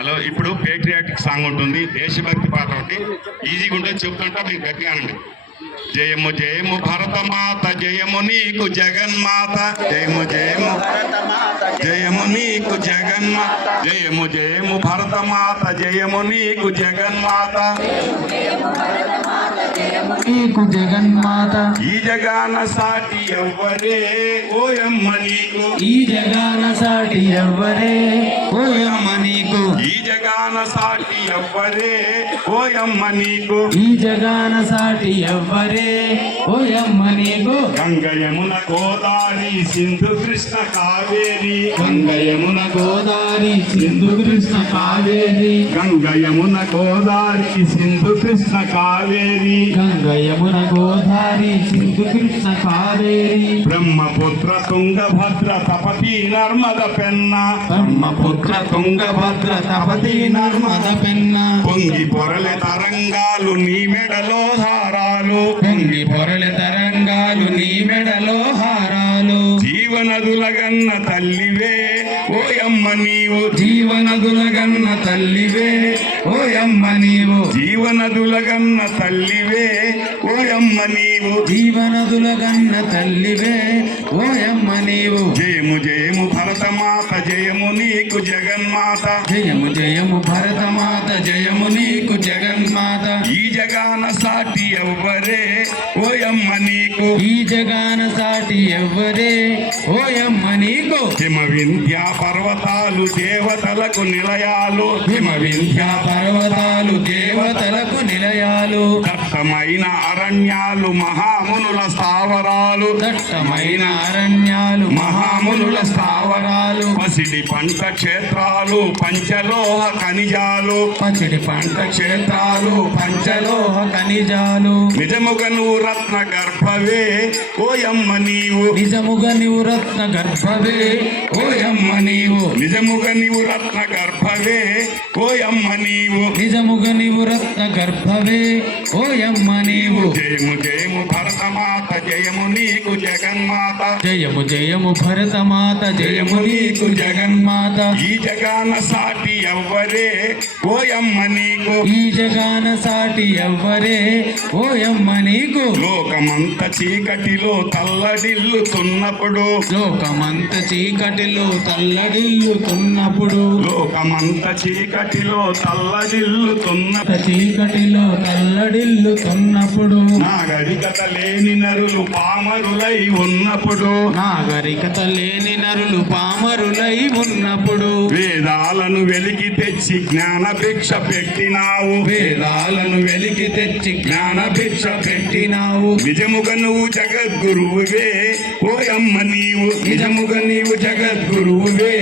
Hello, ఇప్పుడు patriotic song ఉంటుంది, దేశభక్తి పాట ఒకటి ఈజీగా ఉంటుంది, చెప్తుంటా మీరు గట్టిగా అనండి. జయము జయము భరతమాత, జయము నీకు జగన్మాత, జయము జయము జయము నీకు జగన్మాత, జయము జయము భరతమాత, జయము నీకు జగన్మాత, నీకు జగన్మాత. ఈ జగాన సాటి ఎవ్వరే ఓయమ్మ నీకు, ఈ జగాన సాటి ఎవ్వరే ఓయమ్మ నీకు, ఈ జగాన సాటి ఎవ్వరే ఓయమ్మ నీకు, ఈ జగాన సాటి ఎవ్వరే ఓయమ్మ నీకు. గంగ యమున గోదావరి సింధు కృష్ణ కావేరి, గంగ యమున గోదావరి సింధు కృష్ణ కావేరి, గంగ యమున గోదావరి సింధు కృష్ణ కావేరి, గంగ యమున గోదావరి సింధు కృష్ణ కావేరి, బ్రహ్మపుత్ర తుంగభద్ర తపతి నర్మద పెన్న, బ్రహ్మపుత్ర తుంగభద్ర తపతి నర్మద పెన్న, పొంగి పొరలే తరంగాలు నీ మెడలో హారాలు, పొంగి పొరల తరంగాలు నీ మెడలో హారాలు, జీవనదులగన్న తల్లివే ఓయమ్మ నీవు, జీవనదులగన్న తల్లివే ఓయమ్మ నీవు, జీవనదులగన్న తల్లివే ఓయమ్మ నీవు, జీవనదులగన్న తల్లివే ఓయమ్మ నీవు. జయము జయము భరతమాత, జయము నీకు జగన్మాత, జయము జయము భరతమాత, జయము నీకు జగన్మాత, ఈ జగాన సాటి ఎవ్వరే ఓయమ్మ నీకు, ఈ జగాన సాటి ఎవ్వరే ఓయమ్మ నీకు. హిమ వింధ్యా పర్వతాలు దేవతలకు నిలయాలు, హిమ వింధ్యా పర్వతాలు దేవతలకు నిలయాలు, దట్టమైన అరణ్యాలు మహామునుల స్థావరాలు, దట్టమైన అరణ్యాలు మహామునుల స్థావరాలు, పసిడి పంట క్షేత్రాలు పంచలోహ ఖనిజాలు, పసిడి పంట క్షేత్రాలు పంచలోహ ఖనిజాలు, నిజముగా నువ్వు రత్న గర్భవే ఓయమ్మ నీవు, నిజముగా నీవు రత్న గర్భవే ఓయమ్మ నీవు, నిజముగా నీవు రత్న గర్భవే ఓయమ్మ నీవు, నిజముగా నీవు రత్న గర్భవే ఓయమ్మ నీవు. జయము జయము భరతమాత, జయము నీకు జగన్మాత, జయము జయము భరతమాత, జయము నీకు జగన్మాత, ఈ జగాన సాటి ఎవ్వరే ఓయమ్మ నీకు, ఈ జగాన సాటి ఎవ్వరే ఓయమ్మ నీకు. లోకమంత చీకటిలో తల్లడిల్లుతున్నప్పుడు, లోకమంత చీకటిలో తల్లడిల్లుతున్నప్పుడు, లోకమంత చీకటిలో తల్లడిల్లుతున్న చీకటిలో తల్లడిల్లుతున్నప్పుడు, నాగరికత లేని నరులు పామరులై ఉన్నప్పుడు, నాగరికత లేని నరులు పామరులై ఉన్నప్పుడు, వేదాలను వెలికి తెచ్చి జ్ఞాన భిక్ష పెట్టినావు, వేదాలను వెలికి తెచ్చి జ్ఞాన భిక్ష పెట్టినావు, నిజముగా నువ్వు జగద్గురువువే ఓయమ్మ నీవు, నిజముగా నీవు జగద్గురువువే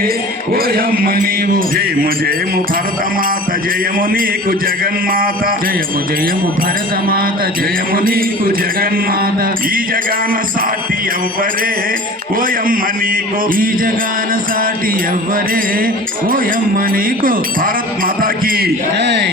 ఓయమ్మ నీవు. జయము జయము భరతమాత, జయము నీకు జగన్మాత, జయము జయము భరతమాత, జయము నీకు జగన్మాత, ఈ జగాన సాటి ఎవ్వరే ఓయమ్మ నీకు, ఈ జగాన సాటి ఎవ్వరే ఓయమ్మ నీకు. భారత్ మాతాకి జై.